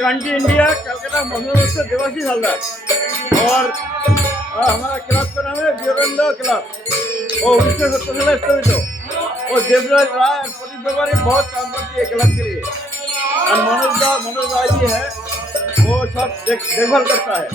क्रांति इंडिया कलकत्ता महाराष्ट्र देवासी हलदार और हमारा क्लब का नाम है विवेकानंद क्लब। वो 1970 में स्थापित हो और देवराज राय प्रदीप तिवारी बहुत काम करती है क्लब के लिए और मनोज राय जी है वो सब देखभाल करता है।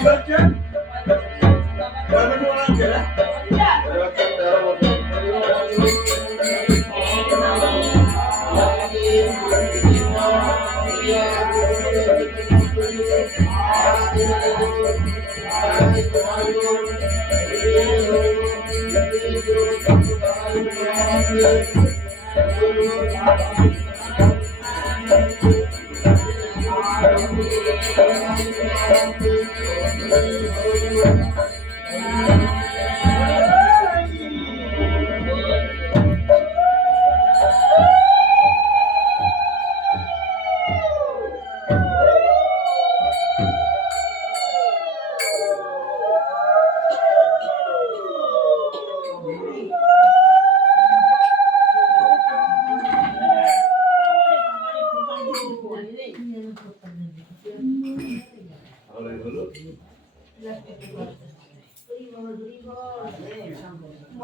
মনে হচ্ছে কয়বছর মনে হচ্ছে না 13 বছর।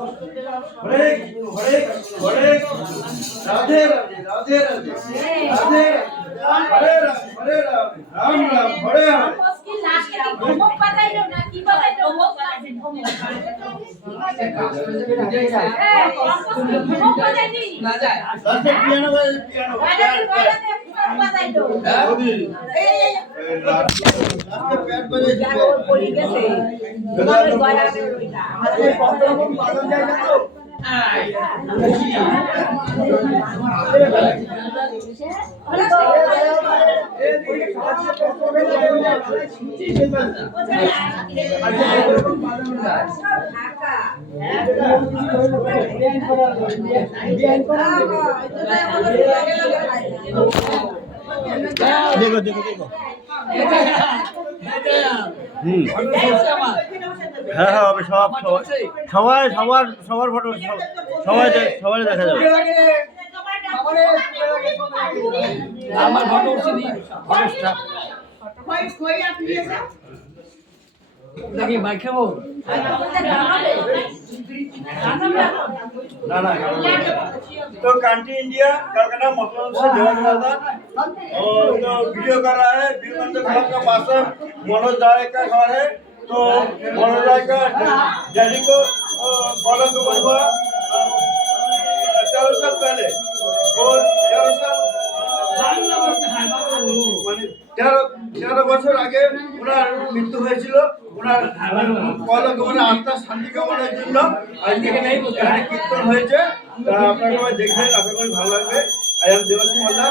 हरे हरे हरे राधे राधे राधे राधे राधे हरे राम हरे राम राम राम हरे हरे देखो देखो देखो হ্যাঁ হ্যাঁ হবে সব সবাই সবার সবার ফটো সবাই সবাই দেখা যাবে আমার ফটো উঠছে নি ফটোটা দেখি ভাই খাবো ना ना तो कांटी इंडिया कलकत्ता मतलब से देवानंदा और तो वीडियो कर रहा है बीरबंद क्लब का पास मनोज राय का घर है तो मनोज राय का डैडी को फॉलो को बनवा 13 साल पहले और 13 साल মানে 13 বছর আগে ওনার মৃত্যু হয়েছিল ওনার পরলোকগমনে আত্মার শান্তি কামনার জন্য আজকে এখানে কীর্তন হয়েছে আপনারা সবাই দেখবেন আশা করি ভালো লাগবে আই এম দেবাশী মাল্লা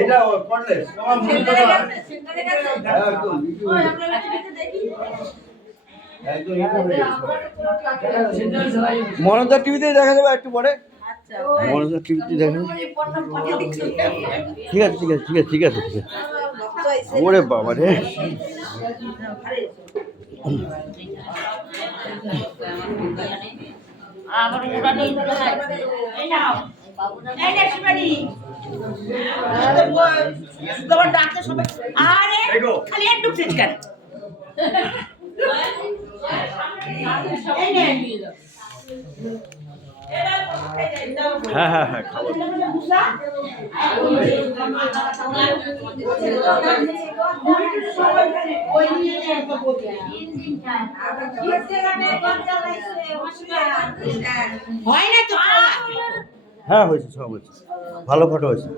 এটা পড়লে মনোজা টিভিতে দেখা যাবে একটু পরে মনোজা টিভিতে দেখা যাবে ঠিক আছে ঠিক আছে ঠিক আছে ঠিক আছে ঠিক আছে ওরে বাবা রে আবার ওরা নেই এই নাও এই লক্ষ্মীবাড়ি তোমার ডাক্তার সবাই আরে খালি একটু ফ্রিজ কেন হ্যাঁ হ্যাঁ হ্যাঁ খাবো হয় না তো হ্যাঁ হয়েছে সব হয়েছে ভালো ফটো হয়েছে